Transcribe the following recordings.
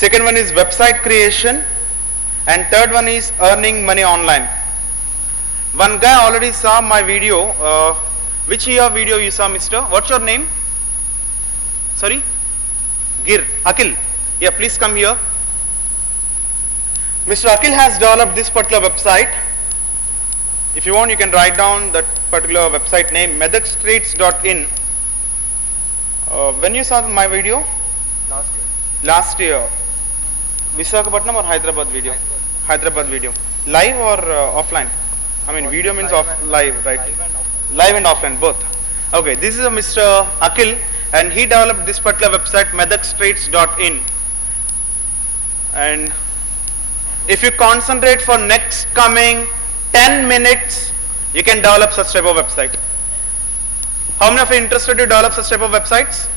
Second one is website creation. And third one is earning money online. One guy already saw my video. Which year video you saw, mister? What's your name? Sorry? Gir. Akil. Yeah, please come here. Mr. Akil has developed this particular website. If you want, you can write down that particular website name, medakstreets.in. When you saw my video? Last year. Last year. Visakhapatnam or Hyderabad video? Hyderabad video. Live or offline? I mean, video means live, right? Live and offline, both. Okay, this is a Mr. Akil, and he developed this particular website, medakstreets.in. And if you concentrate for next coming 10 minutes, you can develop such type of website. How many of you interested to develop such type of websites?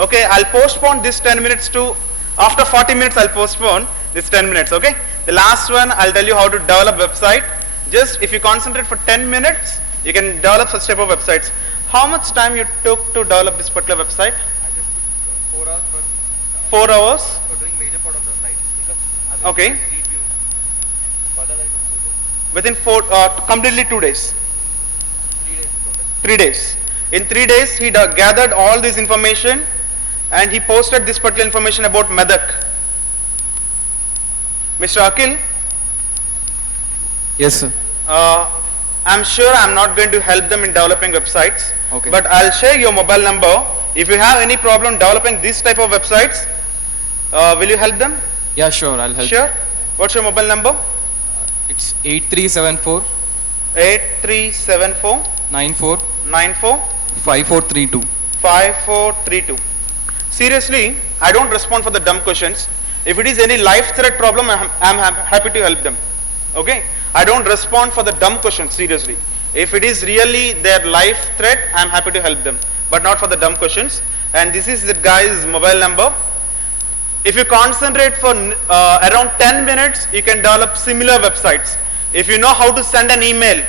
Okay, I'll postpone this 10 minutes to, after 40 minutes I'll postpone this 10 minutes, okay? The last one, I'll tell you how to develop website. Just if you concentrate for 10 minutes, you can develop such type of websites. How much time you took to develop this particular website? I just took 4 hours 4 hours? for doing major part of the site. Because Okay. street view. Further I took 2 days. Within completely 2 days. 3 days total. 3 days. In 3 days, he gathered all this information and he posted this particular information about Medak. Mr. Akil, Yes, sir. I'm sure I'm not going to help them in developing websites, Okay. but I'll share your mobile number. If you have any problem developing this type of websites, will you help them? Yeah, sure. I'll help. Sure. What's your mobile number? It's 8374 8374 94 94 5432. 5432. Seriously, I don't respond for the dumb questions. If it is any life threat problem, I'm happy to help them. Okay? I don't respond for the dumb questions, seriously. If it is really their life threat, I'm happy to help them, but not for the dumb questions. And this is the guy's mobile number. If you concentrate for around 10 minutes, you can develop similar websites. If you know how to send an email,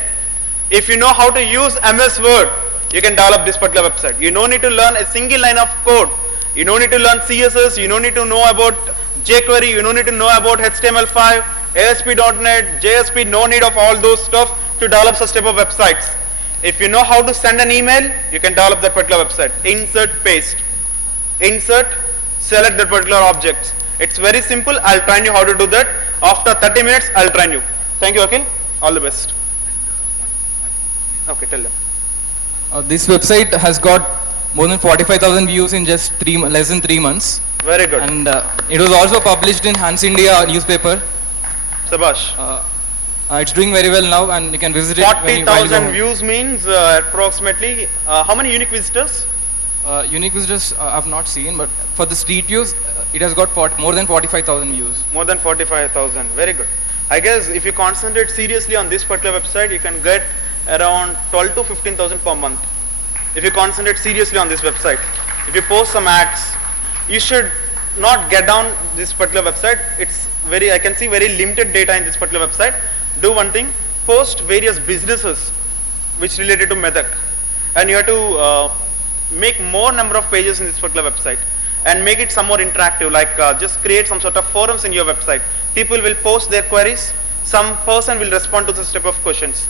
if you know how to use MS Word, you can develop this particular website. You don't need to learn a single line of code. You don't need to learn CSS. You don't need to know about jQuery. You don't need to know about HTML5, ASP.NET, JSP. No need of all those stuff to develop such type of websites. If you know how to send an email, you can develop that particular website. Insert, paste. Insert, select that particular objects. It's very simple. I'll train you how to do that. After 30 minutes, I'll train you. Thank you, Akil. All the best. Okay, tell them. This website has got more than 45,000 views in just less than 3 months. Very good. And it was also published in Hans India newspaper. Sabash. It's doing very well now, and you can visit it. while you go 40,000 home. views means approximately how many unique visitors? Unique visitors I've not seen, but for the street views, it has got more than 45,000 views. More than 45,000. Very good. I guess if you concentrate seriously on this particular website, you can get around 12 to 15,000 per month. If you concentrate seriously on this website, if you post some ads, you should not get down this particular website. It's very, I can see very limited data in this particular website. Do one thing, post various businesses which related to Medak, and you have to make more number of pages in this particular website and make it some more interactive, like just create some sort of forums in your website. People will post their queries, some person will respond to this type of questions.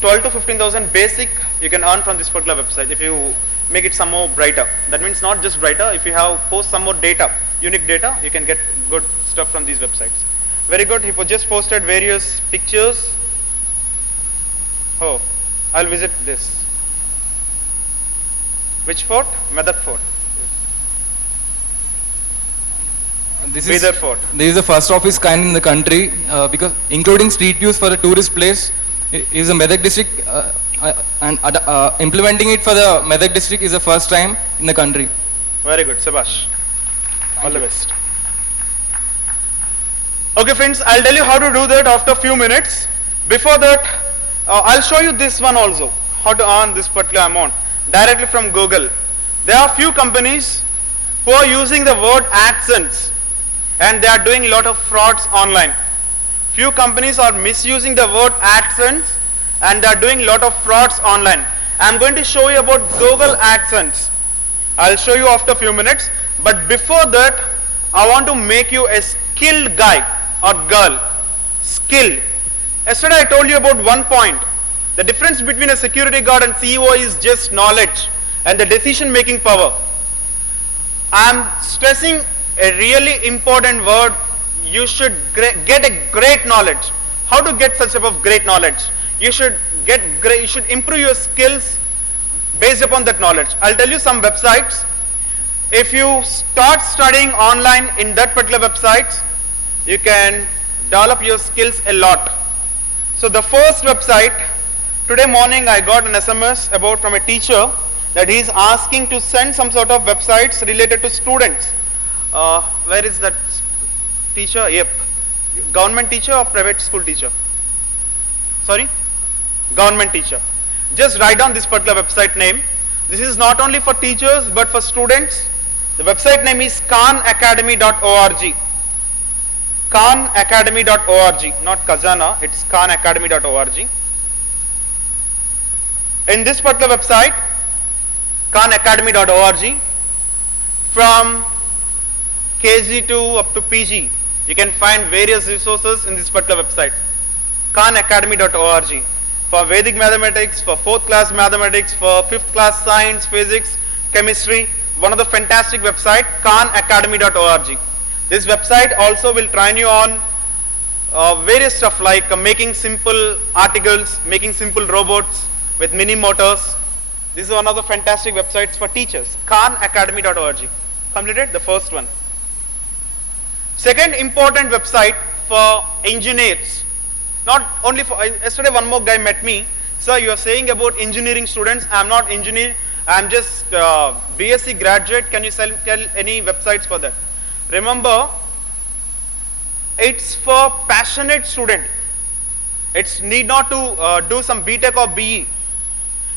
12 to 15,000 basic you can earn from this particular website if you make it some more brighter. That means not just brighter, if you have post some more data, unique data, you can get good stuff from these websites. Very good. He just posted various pictures. Oh, I'll visit this. Which fort? Medak Fort. This Bidar Fort. This is the first of its kind in the country, because including street views for a tourist place is a Medak district, and implementing it for the Medak district is the first time in the country. Very good, Sabash. All the best. Okay friends, I'll tell you how to do that after a few minutes. Before that, I'll show you this one also, how to earn this particular amount directly from Google. There are few companies who are using the word AdSense and they are doing a lot of frauds online. Few companies are misusing the word AdSense and they are doing a lot of frauds online. I'm going to show you about Google AdSense. I'll show you after a few minutes, but before that, I want to make you a skilled guy or girl. Skilled. Yesterday I told you about one point. The difference between a security guard and CEO is just knowledge and the decision making power. I am stressing a really important word. You should get a great knowledge. How to get such type of great knowledge? You should improve your skills based upon that knowledge. I'll tell you some websites. If you start studying online in that particular websites, you can develop your skills a lot. So the first website, today morning I got an SMS about from a teacher that he is asking to send some sort of websites related to students. Where is that teacher? Yep. Government teacher or private school teacher? Sorry? Government teacher. Just write down this particular website name. This is not only for teachers but for students. The website name is khanacademy.org. Khanacademy.org, not Kazana, it's khanacademy.org. In this particular website, khanacademy.org, from KG2 up to PG, you can find various resources in this particular website. Khanacademy.org. For Vedic mathematics, for 4th class mathematics, for 5th class science, physics, chemistry, one of the fantastic website, khanacademy.org. This website also will train you on various stuff like making simple articles, making simple robots with mini motors. This is one of the fantastic websites for teachers, khanacademy.org. Completed the first one. Second important website for engineers. Not only for, yesterday one more guy met me. Sir, you are saying about engineering students. I am not engineer. I am just BSc graduate. Can you tell any websites for that? Remember, it's for passionate student. It's need not to do some BTech or BE.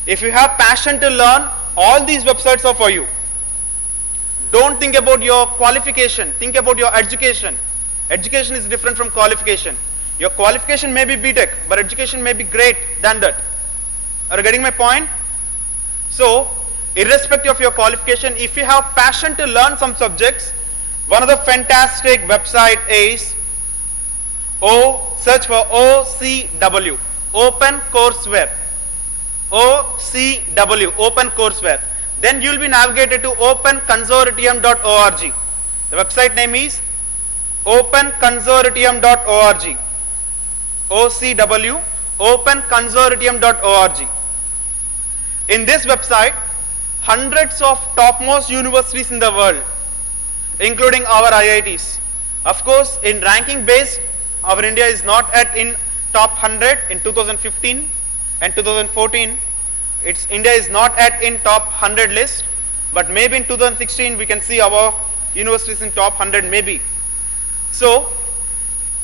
If you have passion to learn, all these websites are for you. Don't think about your qualification. Think about your education. Education is different from qualification. Your qualification may be BTech, but education may be great than that. Are you getting my point? So, irrespective of your qualification, if you have passion to learn some subjects, one of the fantastic website is search for OCW, Open Courseware. OCW, Open Courseware. Then you will be navigated to openconsortium.org. The website name is openconsortium.org. OCW, openconsortium.org. In this website, hundreds of topmost universities in the world, including our IITs. Of course, in ranking base, our India is not in top 100 in 2015 and 2014. India is not in top 100 list, but maybe in 2016 we can see our universities in top 100 maybe. So,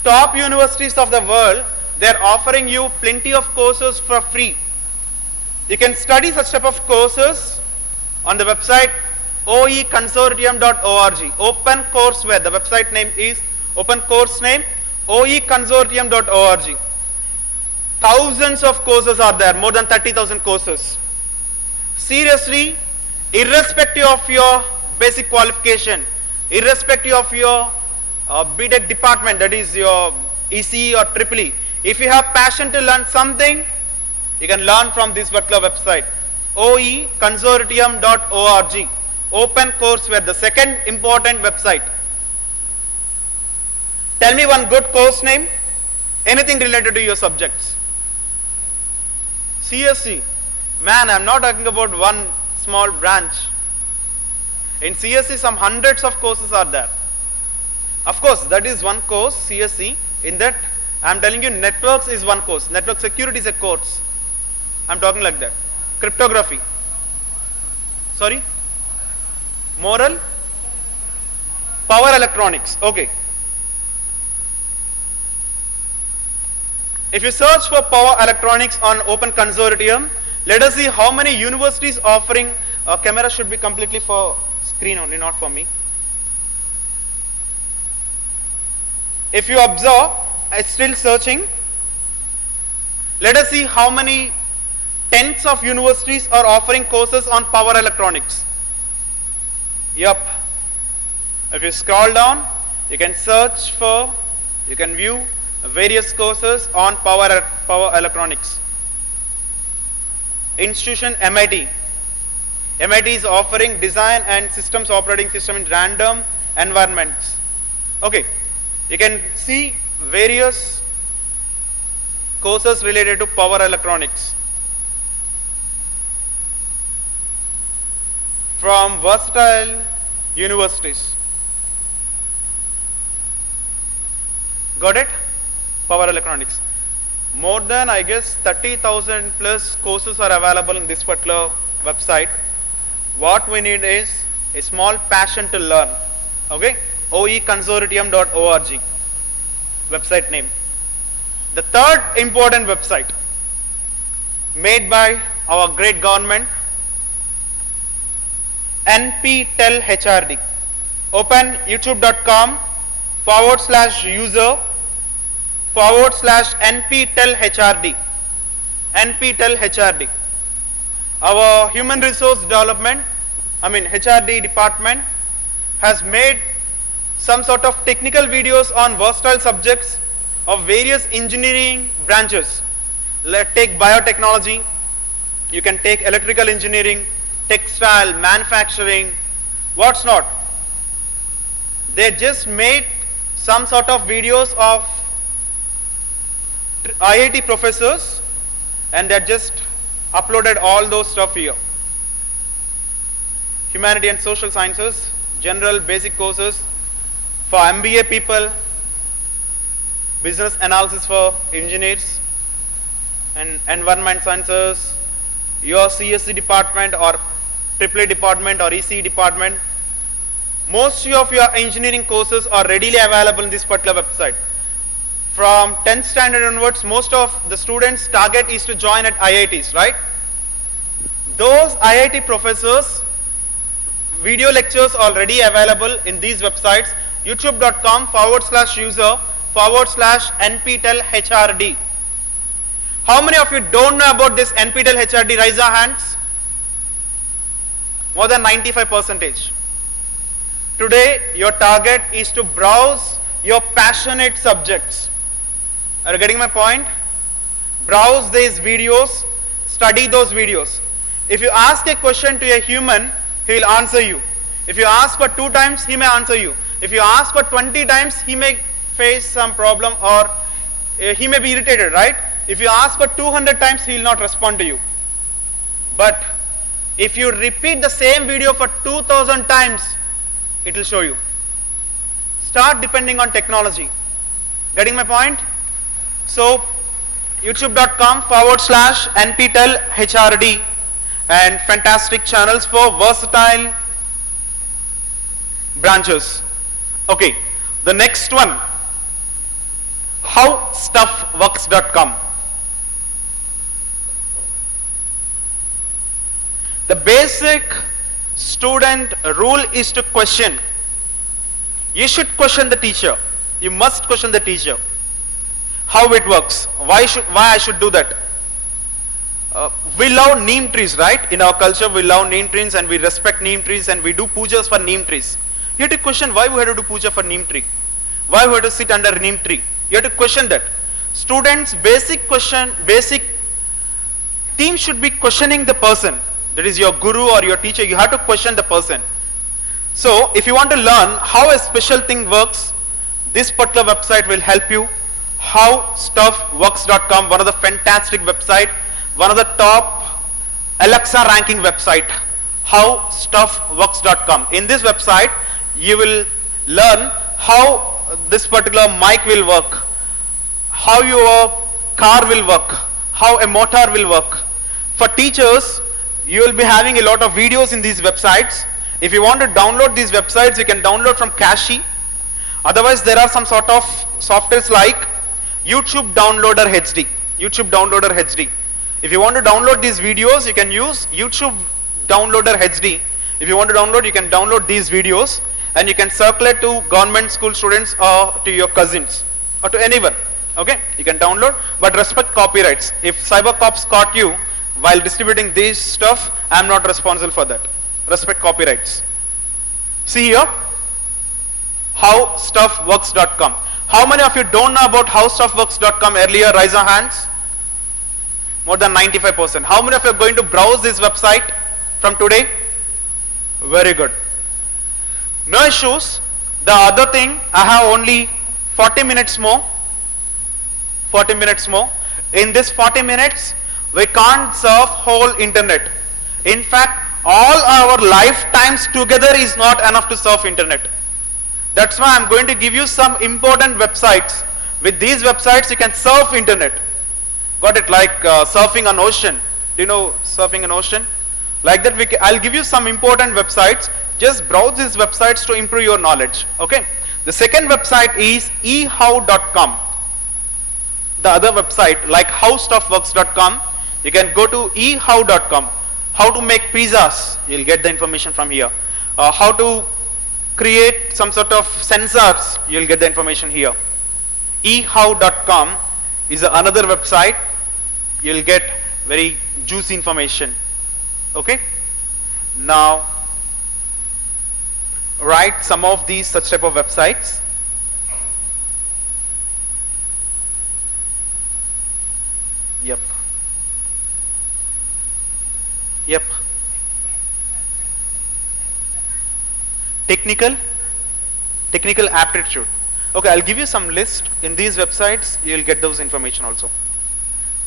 top universities of the world, they are offering you plenty of courses for free. You can study such type of courses on the website oeconsortium.org. Open Courseware. The website name is Open Course name oeconsortium.org. Thousands of courses are there, more than 30,000 courses. Seriously, irrespective of your basic qualification, irrespective of your BTech department, that is your ECE or EEE, if you have passion to learn something, you can learn from this particular website, oeconsortium.org. Open Courseware, the second important website. Tell me one good course name, anything related to your subjects. CSC, man, I am not talking about one small branch. In CSC, some hundreds of courses are there. Of course, that is one course, CSC. In that, I am telling you, networks is one course. Network security is a course. I am talking like that. Cryptography. Sorry? Moral? Power electronics. Okay. If you search for power electronics on Open Consortium, let us see how many universities offering. Camera should be completely for screen only, not for me. If you observe, it's still searching. Let us see how many tens of universities are offering courses on power electronics. Yep. If you scroll down, you can search for, you can view various courses on power electronics. Institution MIT. MIT is offering design and systems operating system in random environments. Okay, you can see various courses related to power electronics from versatile universities. Got it? Power electronics. More than, I guess, 30,000 plus courses are available in this particular website. What we need is a small passion to learn. Okay? oeconsortium.org website name. The third important website made by our great government, NPTEL HRD. Open youtube.com/user/NPTEL HRD. NPTEL HRD. Our human resource development, HRD department has made some sort of technical videos on versatile subjects of various engineering branches. Let's take biotechnology, you can take electrical engineering, textile, manufacturing, what's not. They just made some sort of videos of IIT professors and they just uploaded all those stuff here. Humanity and social sciences, general basic courses for MBA people, business analysis for engineers, and environment sciences, your CSC department or AAA department or ECE department. Most of your engineering courses are readily available in this particular website. From 10th standard onwards, most of the students' target is to join at IITs, right? Those IIT professors' video lectures are already available in these websites, youtube.com/user/NPTEL HRD. How many of you don't know about this NPTEL HRD? Raise your hands. More than 95%. Today, your target is to browse your passionate subjects. Are you getting my point? Browse these videos, study those videos. If you ask a question to a human, he will answer you. If you ask for 2 times, he may answer you. If you ask for 20 times, he may face some problem or he may be irritated, right? If you ask for 200 times, he will not respond to you. But if you repeat the same video for 2000 times, it will show you. Start depending on technology. Getting my point? So, youtube.com/NPTEL HRD and fantastic channels for versatile branches. Okay, the next one, howstuffworks.com. The basic student rule is to question. You should question the teacher. You must question the teacher. How it works. Why I should do that? We love neem trees, right? In our culture, we love neem trees and we respect neem trees and we do pujas for neem trees. You have to question why we have to do puja for neem tree. Why we have to sit under neem tree. You have to question that. Students, basic team should be questioning the person. That is your guru or your teacher. You have to question the person. So, if you want to learn how a special thing works, this particular website will help you. Howstuffworks.com, one of the fantastic website, one of the top Alexa ranking website. Howstuffworks.com. In this website, you will learn how this particular mic will work, how your car will work, how a motor will work. For teachers, you will be having a lot of videos in these websites. If you want to download these websites, you can download from Cache. Otherwise, there are some sort of softwares like YouTube Downloader HD. YouTube Downloader HD. If you want to download these videos, you can use YouTube Downloader HD. If you want to download, you can download these videos and you can circulate to government school students or to your cousins or to anyone. Okay, you can download, but respect copyrights. If cyber cops caught you while distributing this stuff, I am not responsible for that. Respect copyrights. See here, howstuffworks.com. How many of you don't know about howstuffworks.com earlier? Raise your hands. More than 95%. How many of you are going to browse this website from today? Very good. No issues. The other thing, I have only 40 minutes more. 40 minutes more. In this 40 minutes, we can't surf whole internet. In fact, all our lifetimes together is not enough to surf internet. That's why I'm going to give you some important websites. With these websites, you can surf internet. Got it? Like surfing an ocean. Do you know surfing an ocean? Like that, I'll give you some important websites. Just browse these websites to improve your knowledge. Okay. The second website is ehow.com. The other website, like howstuffworks.com, you can go to ehow.com. How to make pizzas, you'll get the information from here. How to create some sort of sensors, you'll get the information here. ehow.com is another website. You'll get very juicy information. Okay. Now, write some of these such type of websites. Yep. Yep. Technical aptitude. Okay, I'll give you some list. In these websites, you'll get those information also.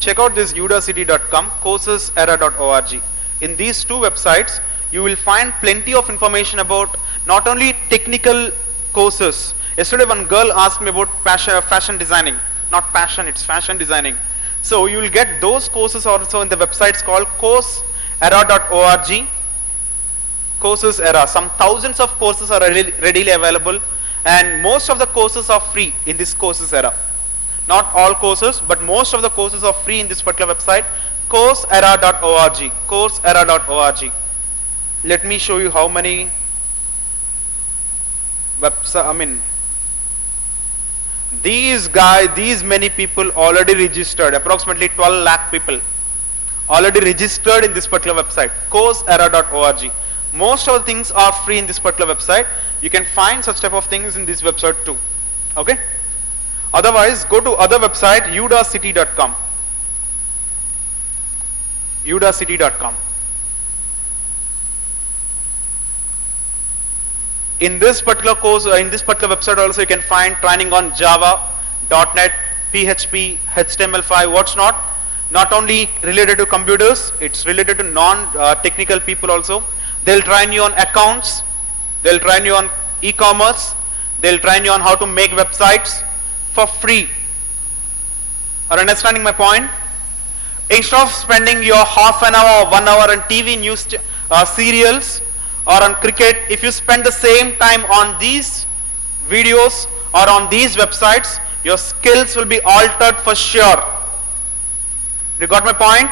Check out this udacity.com, coursesera.org. In these two websites, you will find plenty of information about not only technical courses. Yesterday, one girl asked me about fashion designing. Not passion, it's fashion designing. So you will get those courses also in the websites called coursesera.org. Coursesera. Some thousands of courses are readily available, and most of the courses are free in this Coursesera. Not all courses, but most of the courses are free in this particular website, coursesera.org. Coursesera.org. Let me show you how many websites. These many people already registered, approximately 12 lakh people already registered in this particular website, coursesera.org. Most of the things are free in this particular website. You can find such type of things in this website too. Okay. Otherwise, go to other website, udacity.com. udacity.com. In this particular course, in this particular website also, you can find training on Java, .NET, PHP, HTML5, what's not. Not only related to computers, it's related to non-technical people also. They'll train you on accounts, they'll train you on e-commerce, they'll train you on how to make websites for free. Are you understanding my point? Instead of spending your half an hour or 1 hour on TV news serials or on cricket, if you spend the same time on these videos or on these websites, your skills will be altered for sure. You got my point?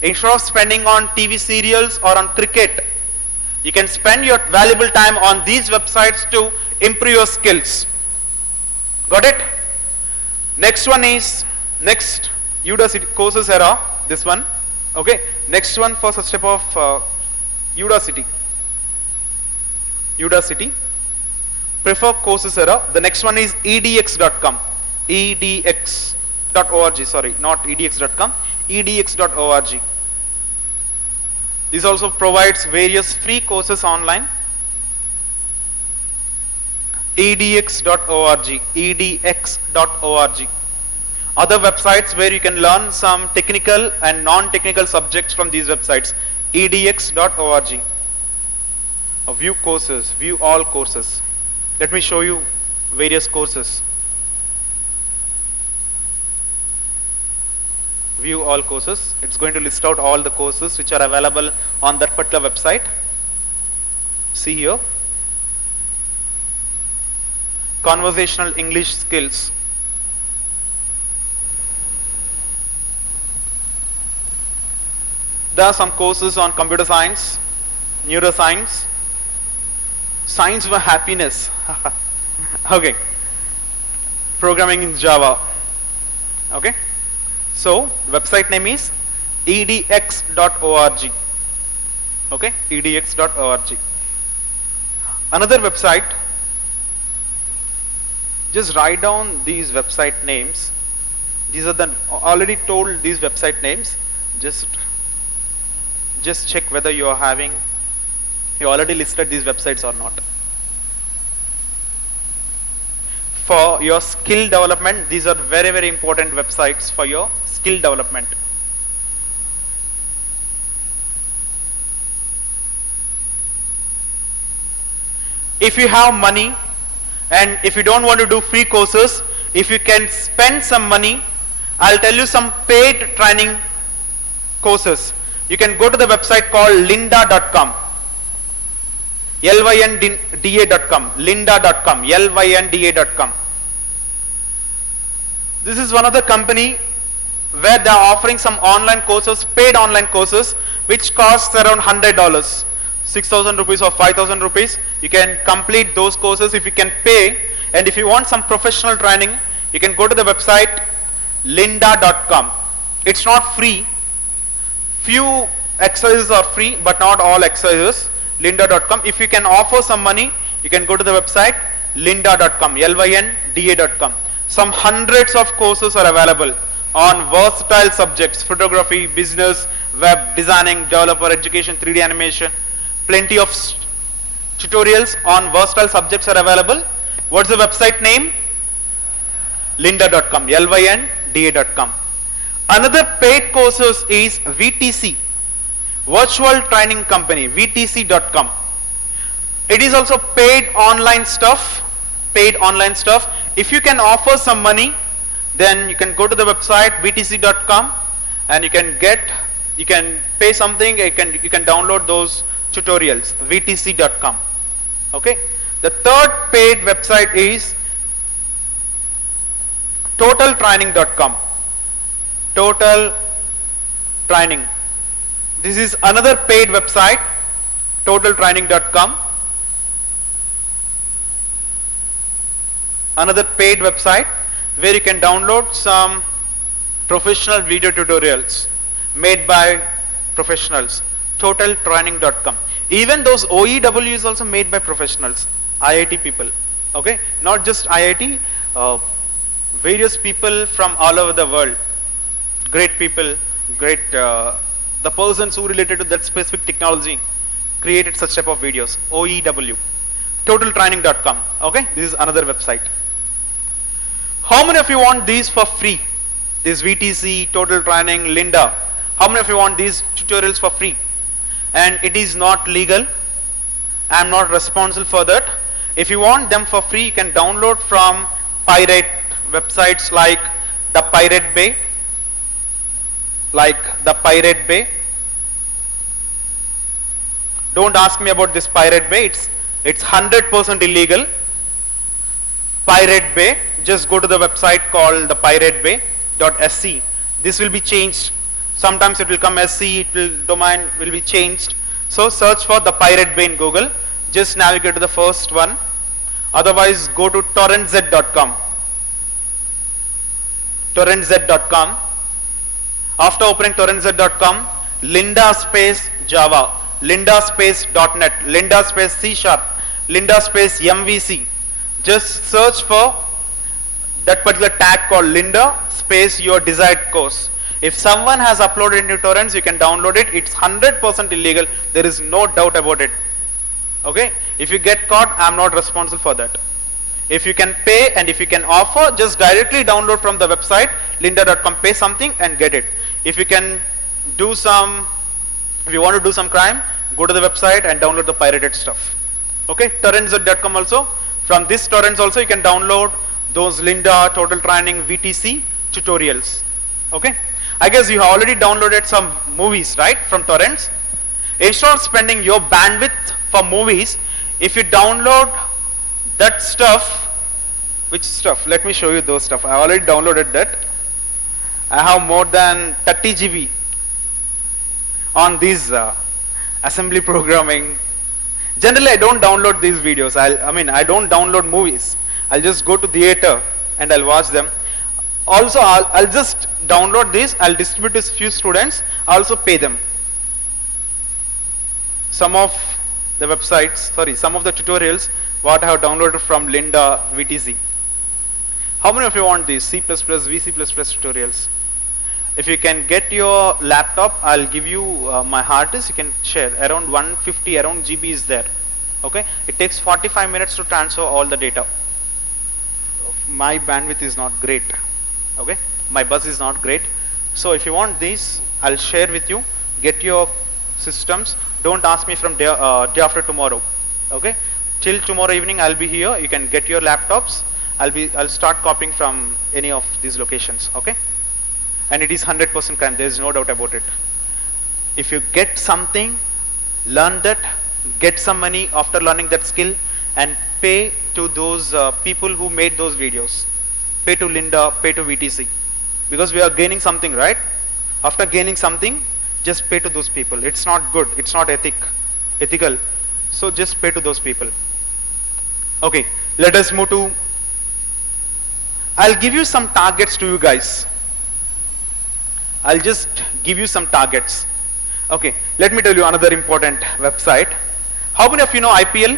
Instead of spending on TV serials or on cricket, you can spend your valuable time on these websites to improve your skills. Got it? Next one is, next Udacity, Coursesera, this one. Okay. Next one for such type of Udacity. Udacity. Prefer Coursesera. The next one is edx.com. edx.org, sorry, not edx.com. edx.org. This also provides various free courses online. edx.org. edx.org. Other websites where you can learn some technical and non-technical subjects from these websites. edx.org. View courses, view all courses. Let me show you various courses. View all courses. It's going to list out all the courses which are available on that particular website. See here. Conversational English skills. There are some courses on computer science, neuroscience, science for happiness. Okay. Programming in Java. Okay. So, website name is edx.org. Okay, edx.org. Another website, Just write down these website names. These are the already told these website names. Just check whether you already listed these websites or not. For your skill development, these are very, very important websites for your skill development. If you have money and if you don't want to do free courses, if you can spend some money, I'll tell you some paid training courses. You can go to the website called lynda.com. lynda.com, lynda.com, lynda.com. This is one of the company where they are offering some online courses, paid online courses, which costs around $100, 6,000 rupees or 5,000 rupees. You can complete those courses if you can pay. And if you want some professional training, you can go to the website lynda.com. It's not free. Few exercises are free, but not all exercises. Lynda.com. If you can offer some money, you can go to the website lynda.com, lynda.com. Some hundreds of courses are available on versatile subjects: photography, business, web designing, developer education, 3D animation. Plenty of tutorials on versatile subjects are available. What's the website name? lynda.com, lynda.com. Another paid courses is VTC, Virtual Training Company, VTC.com. It is also paid online stuff, If you can offer some money, then you can go to the website VTC.com and you can pay something, you can download those tutorials, VTC.com. Okay. The third paid website is totaltraining.com. Total Training. This is another paid website, totaltraining.com. Another paid website where you can download some professional video tutorials made by professionals, totaltraining.com. Even those OEW is also made by professionals, IIT people. Okay, not just IIT, various people from all over the world. Great people, the persons who related to that specific technology created such type of videos. OEW, totaltraining.com. Okay, this is another website. How many of you want these for free? This VTC, Total Training, Lynda. How many of you want these tutorials for free? And it is not legal. I am not responsible for that. If you want them for free, you can download from pirate websites like the Pirate Bay. Don't ask me about this Pirate Bay. It's 100% illegal. Pirate Bay. Just go to the website called the piratebay.sc. This will be changed. Sometimes it will come SC, domain will be changed. So search for the Pirate Bay in Google. Just navigate to the first one. Otherwise, go to torrentz.com. Torrentz.com. After opening torrentz.com, Lynda space Java, Lynda space .NET, Lynda space C#, Lynda space MVC. Just search for that particular tag called Lynda space your desired course. If someone has uploaded into torrents, you can download it. It's 100% illegal. There is no doubt about it. Okay? If you get caught, I'm not responsible for that. If you can pay and if you can offer, just directly download from the website lynda.com, pay something and get it. If you can do if you want to do some crime, go to the website and download the pirated stuff. Okay? torrents.com also. From this torrents also you can download those Lynda, Total Training, VTC tutorials. Okay? I guess you have already downloaded some movies, right, from torrents. Instead of spending your bandwidth for movies, if you download that stuff, which stuff? Let me show you those stuff. I already downloaded that. I have more than 30 GB on these assembly programming. Generally, I don't download these videos. I don't download movies. I'll just go to theater and I'll watch them. Also, I'll just download this. I'll distribute to a few students. I'll also pay them. Some of the websites, some of the tutorials what I have downloaded from Lynda VTC. How many of you want these C++, VC++ tutorials? If you can get your laptop, I'll give you my hard disk. You can share around 150 around GB is there. Okay, it takes 45 minutes to transfer all the data. My bandwidth is not great. Okay, my bus is not great. So if you want these, I'll share with you. Get your systems. Don't ask me from day after tomorrow. Okay, till tomorrow evening I'll be here. You can get your laptops. I'll start copying from any of these locations. Okay. And it is 100% correct, there is no doubt about it. If you get something, learn that, get some money after learning that skill, and pay to those people who made those videos. Pay to Linda, pay to VTC. Because we are gaining something, right? After gaining something, just pay to those people. It's not good, it's not ethical. So just pay to those people. Okay, let us move to, I'll give you some targets to you guys. I'll just give you some targets. Okay, let me tell you another important website. How many of you know IPL?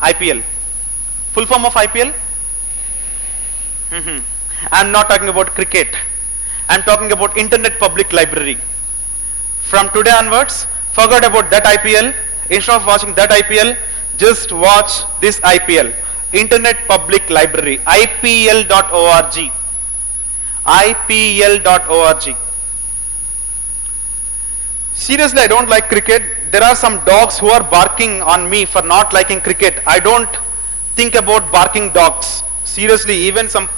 IPL. Full form of IPL? I'm not talking about cricket. I'm talking about Internet Public Library. From today onwards, forget about that IPL. Instead of watching that IPL, just watch this IPL. Internet Public Library, IPL.org. IPL.org. Seriously, I don't like cricket. There are some dogs who are barking on me for not liking cricket. I don't think about barking dogs. Seriously, even some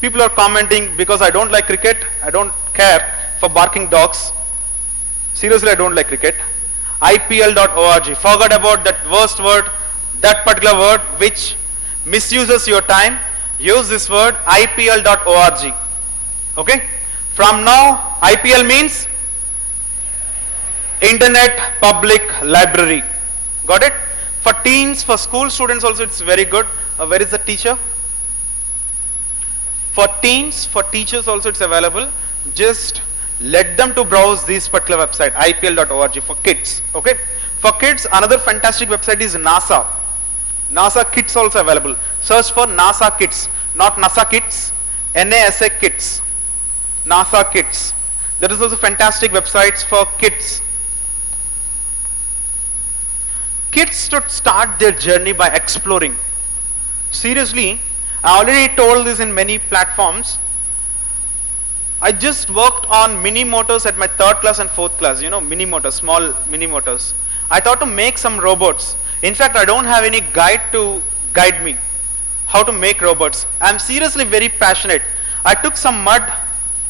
people are commenting because I don't like cricket. I don't care for barking dogs. Seriously, I don't like cricket. IPL.org. Forget about that worst word, that particular word which misuses your time. Use this word, IPL.org. Okay, from now IPL means Internet Public Library. Got it? For teens, for school students also it's very good. Where is the teacher? For teens, for teachers also it's available. Just let them to browse this particular website, IPL.org, for kids. Okay, for kids another fantastic website is NASA. NASA Kids also available. Search for NASA Kids, not NASA Kids, NASA Kids. NASA Kids. There is also fantastic websites for kids. Kids should start their journey by exploring. Seriously, I already told this in many platforms. I just worked on mini motors at my 3rd class and 4th class, you know, mini motors, small mini motors. I thought to make some robots. In fact, I don't have any guide to guide me how to make robots. I'm seriously very passionate. I took some mud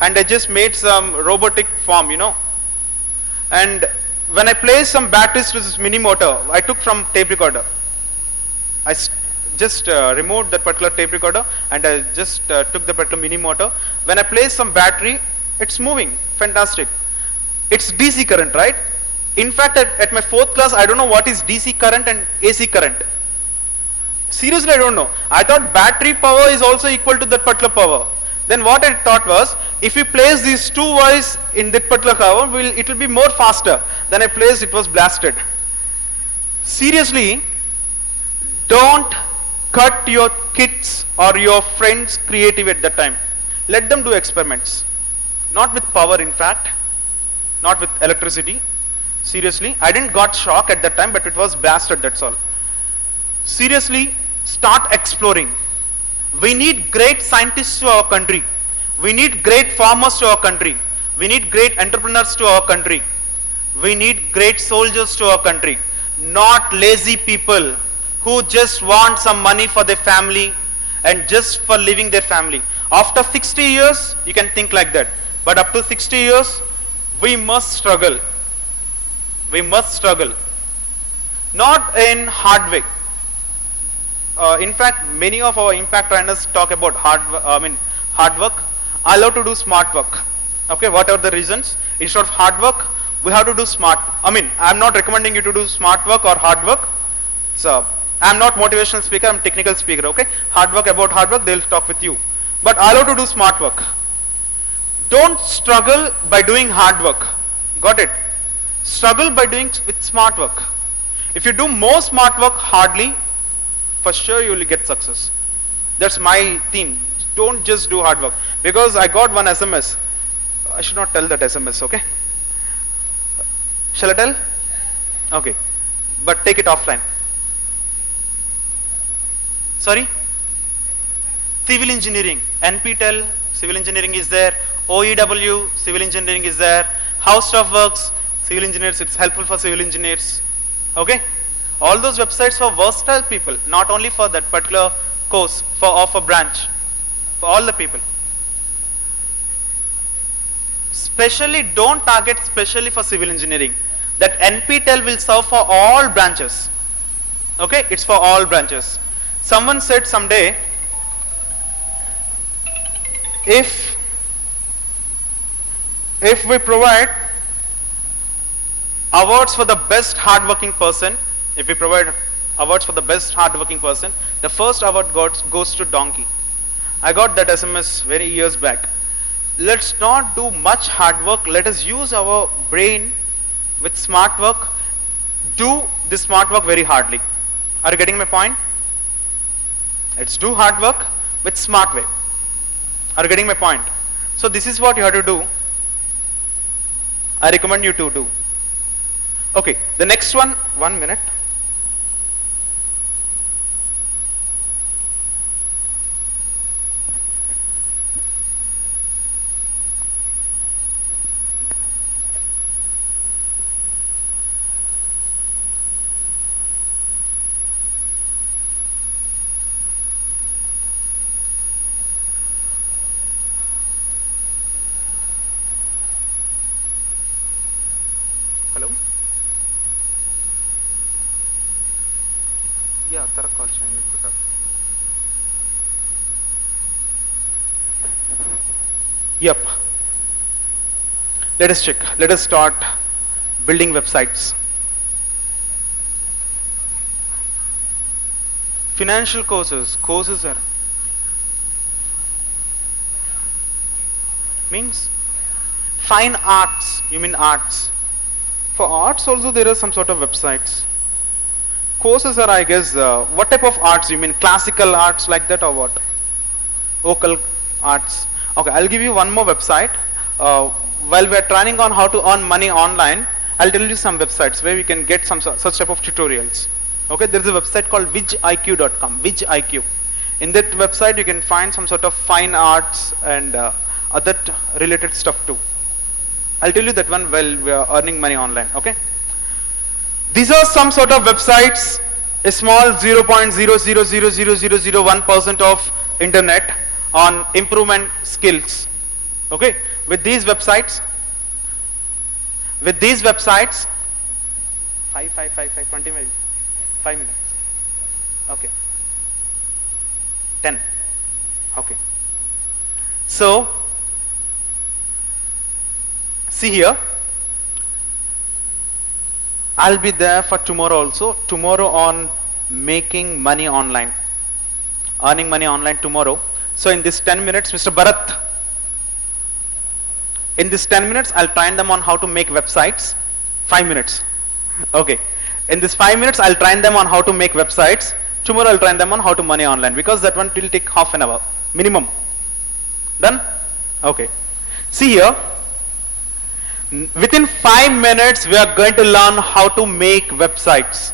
and I just made some robotic form, you know. And when I placed some batteries to this mini motor, I took from tape recorder. I just removed that particular tape recorder and I just took the particular mini motor. When I placed some battery, it's moving. Fantastic. It's DC current, right? In fact, at my 4th class, I don't know what is DC current and AC current. Seriously, I don't know. I thought battery power is also equal to that particular power. Then what I thought was, if you place these two wires in that particular cover, it will be more faster. Then I placed, it was blasted. Seriously, don't cut your kids or your friends' creative at that time. Let them do experiments. Not with power, in fact. Not with electricity. Seriously, I didn't got shock at that time, but it was blasted, that's all. Seriously, start exploring. We need great scientists to our country. We need great farmers to our country. We need great entrepreneurs to our country. We need great soldiers to our country. Not lazy people who just want some money for their family and just for living their family. After 60 years, you can think like that. But up to 60 years, we must struggle. We must struggle. Not in hard way. In fact, many of our impact trainers talk about hard work. I love to do smart work. Okay, what are the reasons? Instead of hard work, we have to do smart. I'm not recommending you to do smart work or hard work. So, I'm not motivational speaker, I'm technical speaker, okay? About hard work, they'll talk with you. But I love to do smart work. Don't struggle by doing hard work. Got it? Struggle by doing with smart work. If you do more smart work hardly, for sure you will get success. That's my theme. don't just do hard work. Because I got one SMS. I should not tell that SMS, okay? Shall I tell? Okay. But take it offline. Sorry? Civil engineering. NPTEL, civil engineering is there. OEW, civil engineering is there. How stuff works, civil engineers, it's helpful for civil engineers. Okay? All those websites for versatile people, not only for that particular course, of a branch, for all the people. Specially, don't target specially for civil engineering. That NPTEL will serve for all branches. Okay? It's for all branches. Someone said someday, if we provide awards for the best hardworking person, the first award goes to donkey. I got that SMS very years back. Let's not do much hard work. Let us use our brain with smart work. Do this smart work very hardly. Are you getting my point? Let's do hard work with smart way. Are you getting my point? So this is what you have to do. I recommend you to do. Okay, the next one, 1 minute. Hello? Yeah, Tarak call cheyandi. Yep. Let us check. Let us start building websites. Financial courses are means fine arts. You mean arts? For arts also there are some sort of websites. Courses are, I guess, what type of arts? You mean classical arts like that or what? Vocal arts. Okay, I'll give you one more website. While we're training on how to earn money online, I'll tell you some websites where we can get some such type of tutorials. Okay, there's a website called vigiq.com, vigiq. In that website you can find some sort of fine arts and other related stuff too. I'll tell you that one while we are earning money online, okay? These are some sort of websites, a small 0.0000001% of internet on improvement skills, okay? With these websites, 20 minutes, 5 minutes, okay, 10, okay. So, see here, I'll be there for tomorrow also. Tomorrow on making money online, earning money online tomorrow. So in this 10 minutes, Mr. Bharat, in this 10 minutes, I'll train them on how to make websites. 5 minutes. Okay. In this 5 minutes, I'll train them on how to make websites. Tomorrow, I'll train them on how to money online because that one will take half an hour minimum. Done? Okay. See here. Within 5 minutes, we are going to learn how to make websites.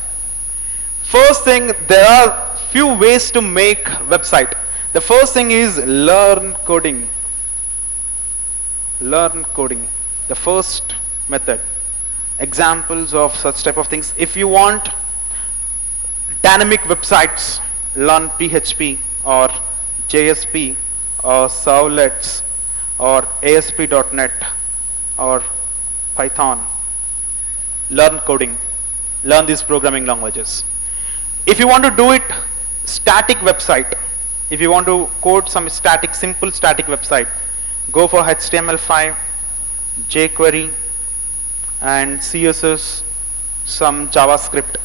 First thing, there are few ways to make website. The first thing is learn coding. Learn coding. The first method. Examples of such type of things. If you want dynamic websites, learn PHP or JSP or Servlets or ASP.NET or Python. Learn coding. Learn these programming languages. If you want to do it static website, if you want to code some static, simple static website, go for HTML5, jQuery, and CSS, some JavaScript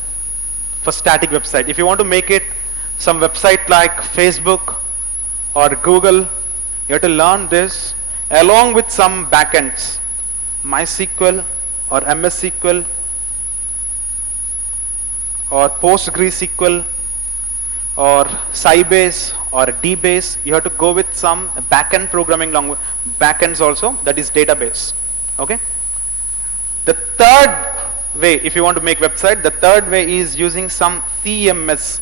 for static website. If you want to make it some website like Facebook or Google, you have to learn this along with some backends. MySQL or MS SQL or PostgreSQL or Sybase or a DBase, you have to go with some backend programming language, backends also, that is database. Okay. The third way, if you want to make website, the third way is using some CMS,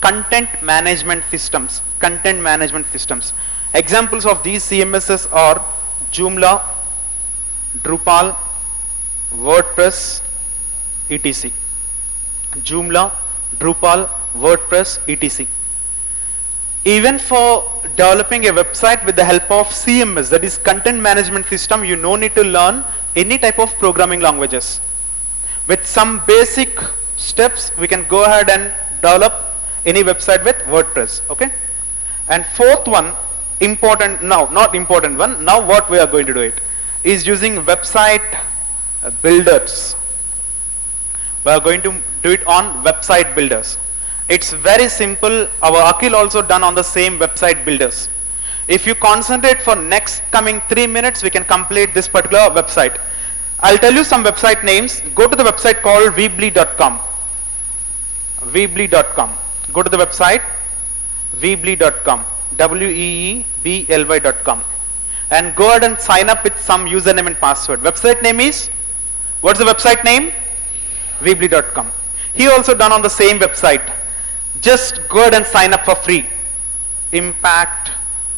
content management systems. Content management systems. Examples of these CMSs are Joomla, Drupal, WordPress, etc. Joomla, Drupal, WordPress, etc. Even for developing a website with the help of CMS, that is content management system, you no need to learn any type of programming languages. With some basic steps, we can go ahead and develop any website with WordPress. Okay. And fourth one, important now, not important one, now what we are going to do it is using website builders. We are going to do it on website builders. It's very simple. Our Akhil also done on the same website builders. If you concentrate for next coming 3 minutes, we can complete this particular website. I'll tell you some website names. Go to the website called weebly.com. Weebly.com. Go to the website weebly.com. weebly.com. And go ahead and sign up with some username and password. Website name is, what's the website name? Weebly.com. He also done on the same website. Just go ahead and sign up for free. Impact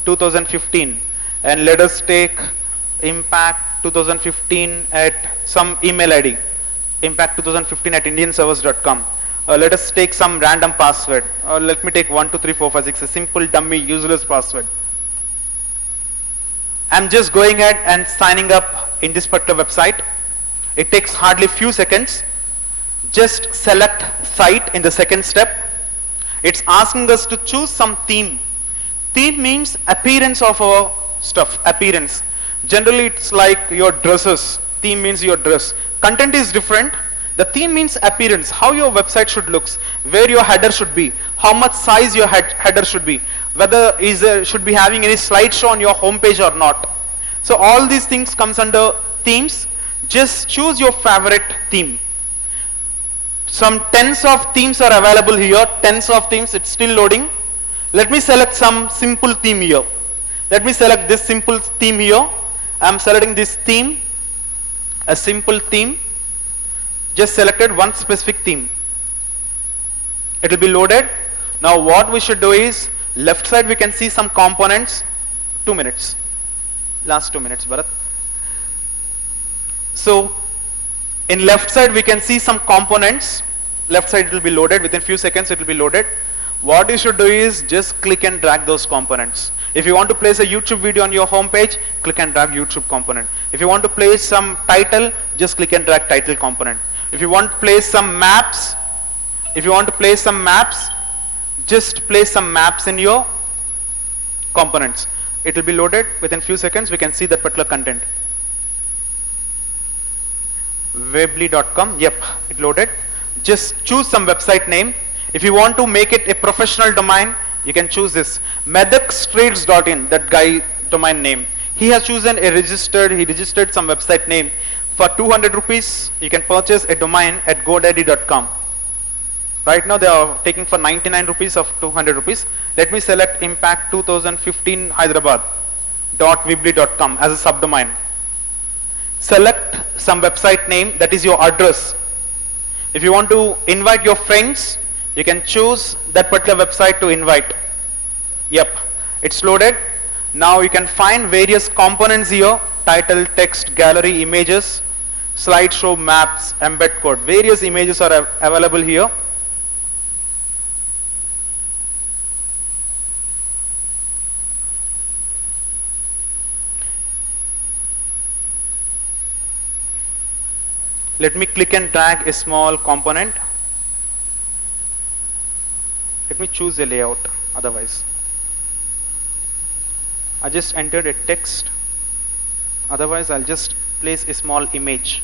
2015. And let us take Impact 2015 at some email ID. Impact 2015 at indianservers.com. Let us take some random password. Let me take 12345, a simple dummy useless password. I'm just going ahead and signing up in this particular website. It takes hardly few seconds. Just select site in the second step. It's asking us to choose some theme. Theme means appearance of our stuff, appearance. Generally it's like your dresses. Theme means your dress. Content is different. The theme means appearance, how your website should look, where your header should be, how much size your header should be, whether should be having any slideshow on your homepage or not. So all these things comes under themes. Just choose your favorite theme. Some tens of themes are available here, tens of themes, it's still loading. Let me select some simple theme here. Let me select this simple theme here. I'm selecting this theme, a simple theme. Just selected one specific theme. It will be loaded. Now what we should do is, left side we can see some components. 2 minutes. Last 2 minutes, Bharat. So in left side we can see some components. Left side it will be loaded. Within few seconds it will be loaded. What you should do is just click and drag those components. If you want to place a YouTube video on your home page, click and drag YouTube component. If you want to place some title, just click and drag title component. If you want to place some maps, just place some maps in your components. It will be loaded. Within few seconds we can see that particular content. Weebly.com, yep, it loaded. Just choose some website name. If you want to make it a professional domain, you can choose this. medakstreets.in, that guy domain name. He has chosen he registered some website name. For 200 rupees, you can purchase a domain at godaddy.com. Right now they are taking for 99 rupees of 200 rupees. Let me select Impact 2015 Hyderabad.weebly.com as a subdomain. Select some website name, that is your address. If you want to invite your friends, you can choose that particular website to invite. Yep, it's loaded. Now you can find various components here: title, text, gallery, images, slideshow, maps, embed code. Various images are available here. Let me click and drag a small component. Let me choose a layout, otherwise. I just entered a text. Otherwise, I'll just place a small image.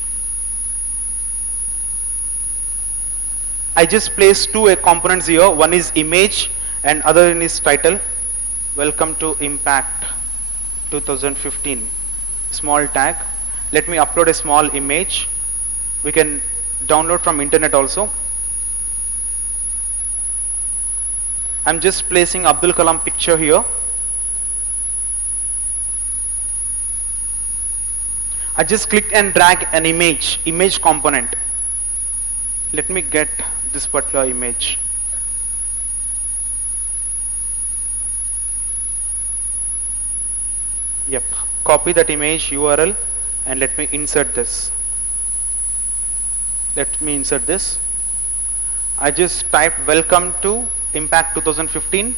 I just placed two components here. One is image and other one is title. Welcome to Impact 2015. Small tag. Let me upload a small image. We can download from internet also. I'm just placing Abdul Kalam picture here. I just clicked and drag an image component. Let me get this particular image. Yep, copy that image URL and let me insert this. Let me insert this. I just typed welcome to Impact 2015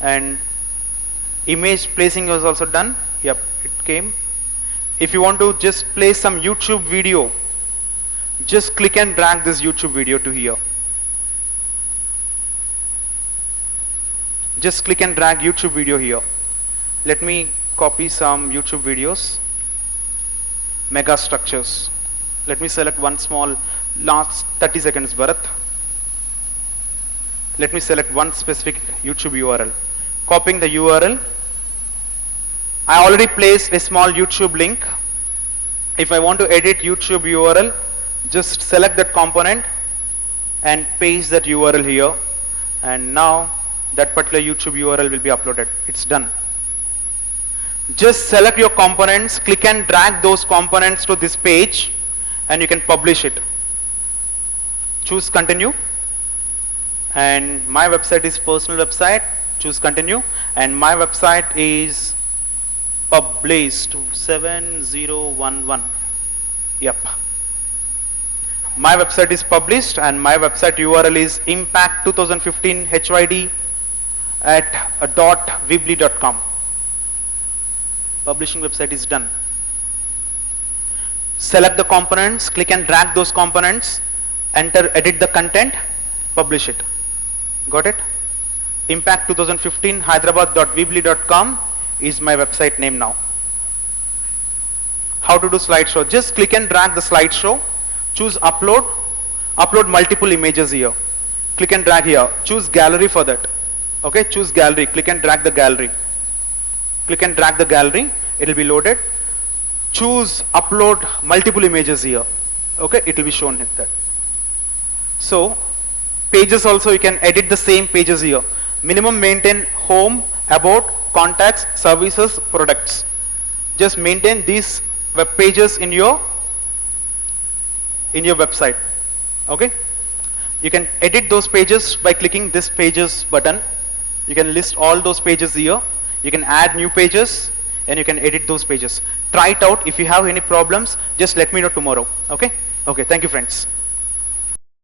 and image placing was also done. Yep, it came. If you want to just play some YouTube video, just click and drag this YouTube video to here. Just click and drag YouTube video here. Let me copy some YouTube videos. Mega structures. Let me select one small last 30 seconds Bharat. Let me select one specific YouTube URL. Copying the URL. I already placed a small YouTube link. If I want to edit YouTube URL, just select that component and paste that URL here. And now that particular YouTube URL will be uploaded. It's done. Just select your components, click and drag those components to this page and you can publish it. Choose continue. And my website is personal website. Choose continue. And my website is published 7011. Yep. My website is published and my website URL is impact 2015 HYD at .weebly.com. Publishing website is done. Select the components, click and drag those components, enter, edit the content, publish it. Got it? Impact 2015 Hyderabad.weebly.com is my website name now. How to do slideshow? Just click and drag the slideshow, choose upload, upload multiple images here. Click and drag here, choose gallery for that. Okay, choose gallery, click and drag the gallery. Click and drag the gallery, it will be loaded. Choose upload multiple images here. Okay, it will be shown like that. So, pages also you can edit the same pages here. Minimum maintain home, about, contacts, services, products. Just maintain these web pages in your website. Okay? You can edit those pages by clicking this pages button. You can list all those pages here. You can add new pages and you can edit those pages. Try it out. If you have any problems, just let me know tomorrow. Okay? Okay, thank you friends.